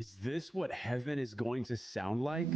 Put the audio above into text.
Is this what heaven is going to sound like?